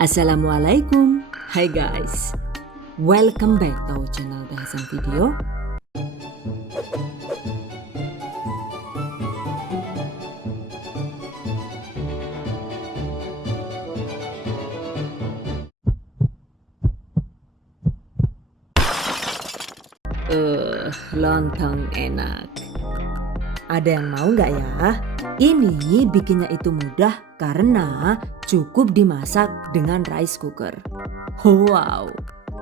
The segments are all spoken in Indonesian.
Assalamualaikum. Hai guys. Welcome back to our channel bahasan video. Lontong enak. Ada yang mau nggak ya? Ini bikinnya itu mudah karena cukup dimasak dengan rice cooker. Wow,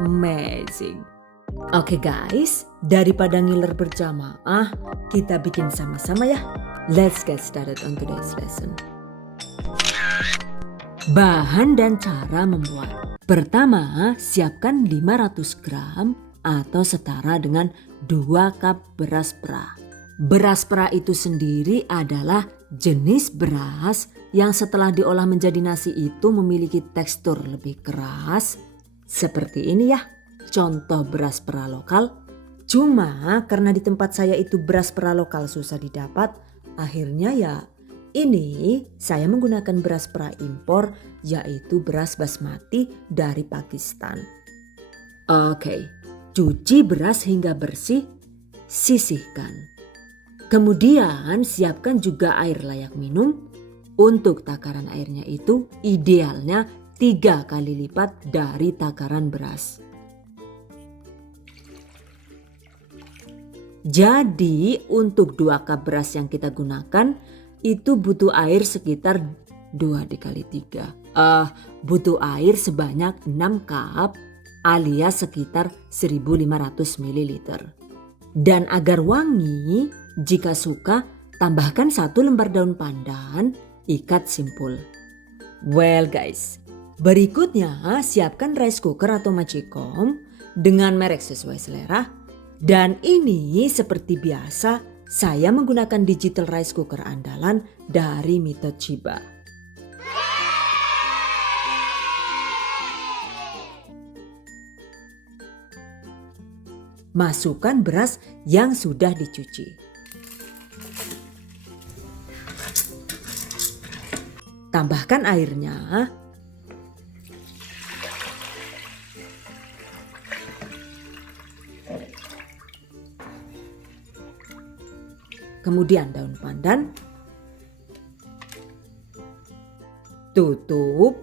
amazing. Oke guys, daripada ngiler berjamaah, kita bikin sama-sama ya. Let's get started on today's lesson. Bahan dan cara membuat. Pertama, siapkan 500 gram atau setara dengan 2 cup beras pra. Beras pra itu sendiri adalah jenis beras yang setelah diolah menjadi nasi itu memiliki tekstur lebih keras. Seperti ini ya, contoh beras pra lokal. Cuma karena di tempat saya itu beras pra lokal susah didapat, akhirnya ya ini saya menggunakan beras pra impor, yaitu beras basmati dari Pakistan. Oke, cuci beras hingga bersih, sisihkan. Kemudian siapkan juga air layak minum. Untuk takaran airnya itu idealnya 3 kali lipat dari takaran beras. Jadi untuk 2 cup beras yang kita gunakan itu butuh air sekitar 2 dikali 3. Butuh air sebanyak 6 cup alias sekitar 1500 ml. Dan agar wangi, jika suka tambahkan 1 lembar daun pandan, ikat simpul. Well guys, berikutnya siapkan rice cooker atau majikom dengan merek sesuai selera. Dan ini seperti biasa saya menggunakan digital rice cooker andalan dari Mitoshiba. Masukkan beras yang sudah dicuci. Tambahkan airnya. Kemudian daun pandan. Tutup.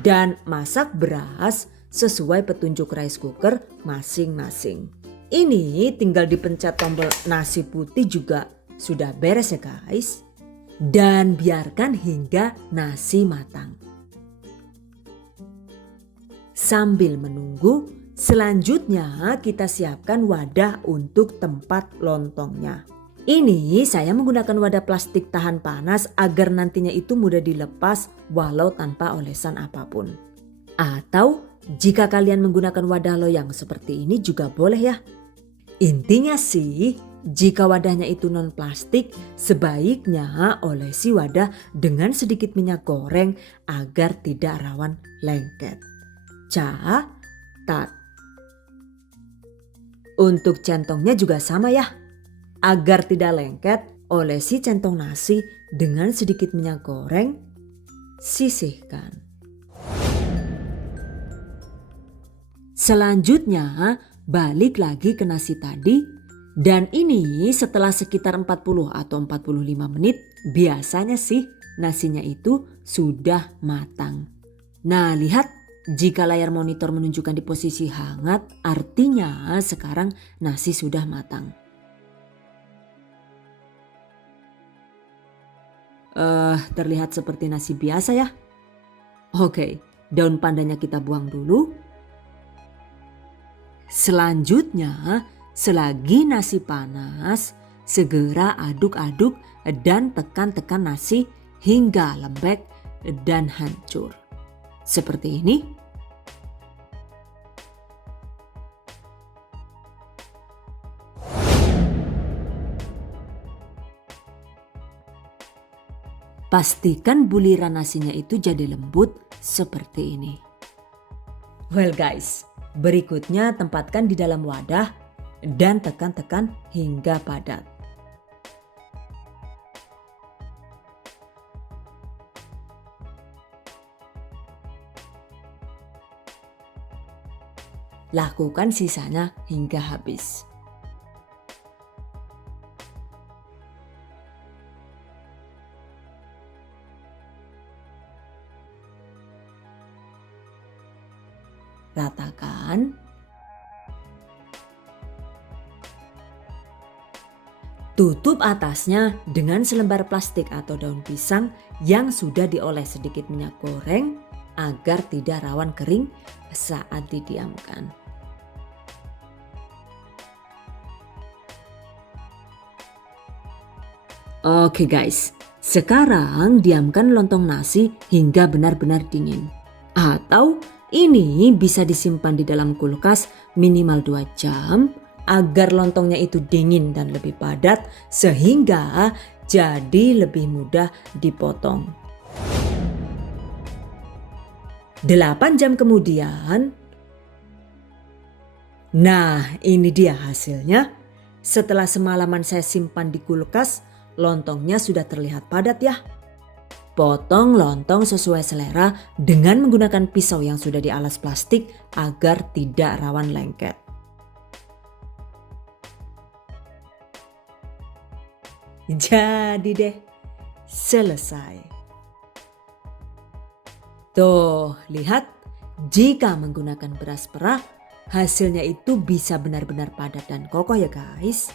Dan masak beras sesuai petunjuk rice cooker masing-masing. Ini tinggal dipencet tombol nasi putih juga sudah beres ya guys. Dan biarkan hingga nasi matang. Sambil menunggu, selanjutnya kita siapkan wadah untuk tempat lontongnya. Ini saya menggunakan wadah plastik tahan panas agar nantinya itu mudah dilepas walau tanpa olesan apapun. Atau jika kalian menggunakan wadah loyang seperti ini juga boleh ya. Intinya sih, jika wadahnya itu non plastik, sebaiknya olesi wadah dengan sedikit minyak goreng agar tidak rawan lengket. Catat. Untuk centongnya juga sama ya. Agar tidak lengket, olesi centong nasi dengan sedikit minyak goreng, sisihkan. Selanjutnya balik lagi ke nasi tadi, dan ini setelah sekitar 40 atau 45 menit biasanya sih nasinya itu sudah matang. Nah lihat, jika layar monitor menunjukkan di posisi hangat artinya sekarang nasi sudah matang. Terlihat seperti nasi biasa ya. Oke, daun pandannya kita buang dulu. Selanjutnya, selagi nasi panas, segera aduk-aduk dan tekan-tekan nasi hingga lembek dan hancur. Seperti ini. Pastikan buliran nasinya itu jadi lembut seperti ini. Well guys, berikutnya tempatkan di dalam wadah dan tekan-tekan hingga padat. lakukan sisanya hingga habis. Ratakan. Tutup atasnya dengan selembar plastik atau daun pisang yang sudah dioles sedikit minyak goreng agar tidak rawan kering saat didiamkan. Oke guys, sekarang diamkan lontong nasi hingga benar-benar dingin. Atau ini bisa disimpan di dalam kulkas minimal 2 jam agar lontongnya itu dingin dan lebih padat sehingga jadi lebih mudah dipotong. 8 jam kemudian, nah ini dia hasilnya. Setelah semalaman saya simpan di kulkas, lontongnya sudah terlihat padat ya. Potong lontong sesuai selera dengan menggunakan pisau yang sudah dialas plastik agar tidak rawan lengket. Jadi deh, selesai. Tuh, lihat, jika menggunakan beras perah, hasilnya itu bisa benar-benar padat dan kokoh ya guys.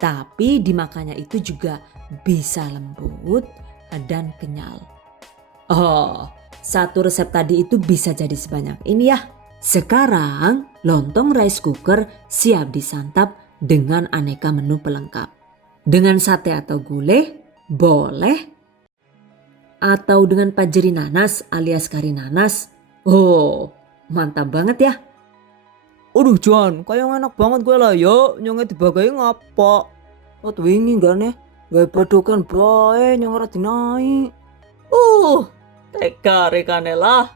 Tapi dimakannya itu juga bisa lembut dan kenyal. Oh, satu resep tadi itu bisa jadi sebanyak ini ya. Sekarang lontong rice cooker siap disantap dengan aneka menu pelengkap. Dengan sate atau gulai, boleh. Atau dengan pajeri nanas alias kari nanas. Oh, mantap banget ya. Aduh Jan, kayak enak banget gue lah yo, nyongnya dibagai ngapa? Wat wingi gak nih, gak padukan bae nyong ora dinai. Tega rekane lah.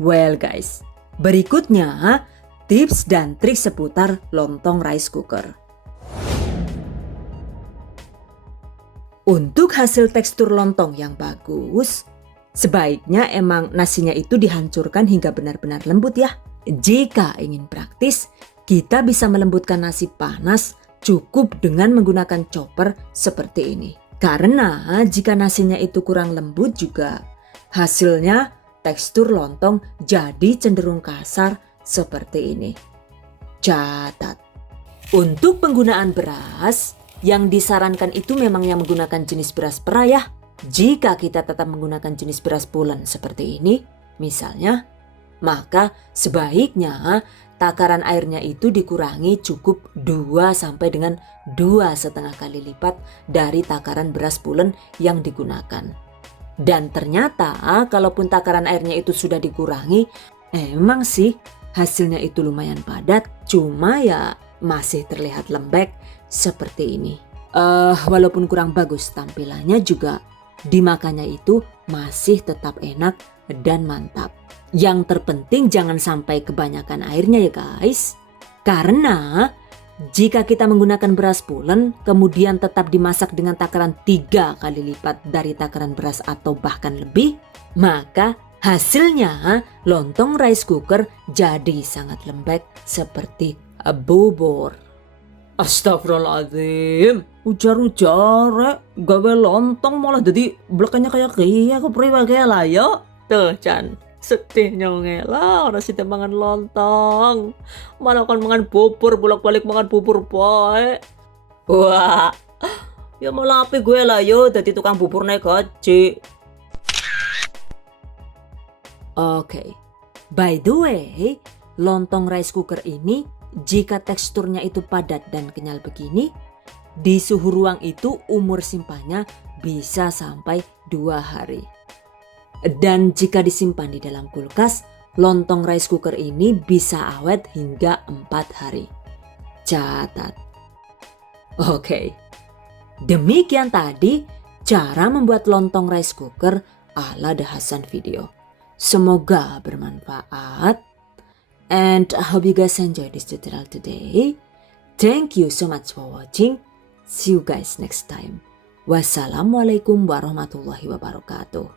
Well guys, berikutnya tips dan trik seputar lontong rice cooker. Untuk hasil tekstur lontong yang bagus, sebaiknya emang nasinya itu dihancurkan hingga benar-benar lembut ya. Jika ingin praktis, kita bisa melembutkan nasi panas cukup dengan menggunakan chopper seperti ini. Karena jika nasinya itu kurang lembut juga, hasilnya tekstur lontong jadi cenderung kasar seperti ini. Catat, untuk penggunaan beras, yang disarankan itu memang yang menggunakan jenis beras perah ya. Jika kita tetap menggunakan jenis beras pulen seperti ini, misalnya, maka sebaiknya takaran airnya itu dikurangi cukup 2 sampai dengan 2,5 kali lipat dari takaran beras pulen yang digunakan. Dan ternyata kalaupun takaran airnya itu sudah dikurangi, emang sih hasilnya itu lumayan padat, cuma ya masih terlihat lembek seperti ini. Walaupun kurang bagus tampilannya juga, dimakannya itu masih tetap enak dan mantap. Yang terpenting jangan sampai kebanyakan airnya ya guys. Karena jika kita menggunakan beras pulen kemudian tetap dimasak dengan takaran 3 kali lipat dari takaran beras atau bahkan lebih, maka hasilnya lontong rice cooker jadi sangat lembek seperti bubur. Astagfirullahaladzim, ujar-ujar gawe lontong malah jadi belakangnya kayak kepriwe kayak lah yo. Tuh Chan, sedih nyonge lah orang sih mangan lontong, malah kan mangan bubur, bolak-balik mangan bubur bae. Wah, ya malah api gue lah yo jadi tukang bubur naik gaji. Oke, by the way, lontong rice cooker ini jika teksturnya itu padat dan kenyal begini, di suhu ruang itu umur simpannya bisa sampai 2 hari. Dan jika disimpan di dalam kulkas, lontong rice cooker ini bisa awet hingga 4 hari. Catat. Oke, demikian tadi cara membuat lontong rice cooker ala The Hasan video. Semoga bermanfaat. And I hope you guys enjoyed this tutorial today. Thank you so much for watching. See you guys next time. Wassalamualaikum warahmatullahi wabarakatuh.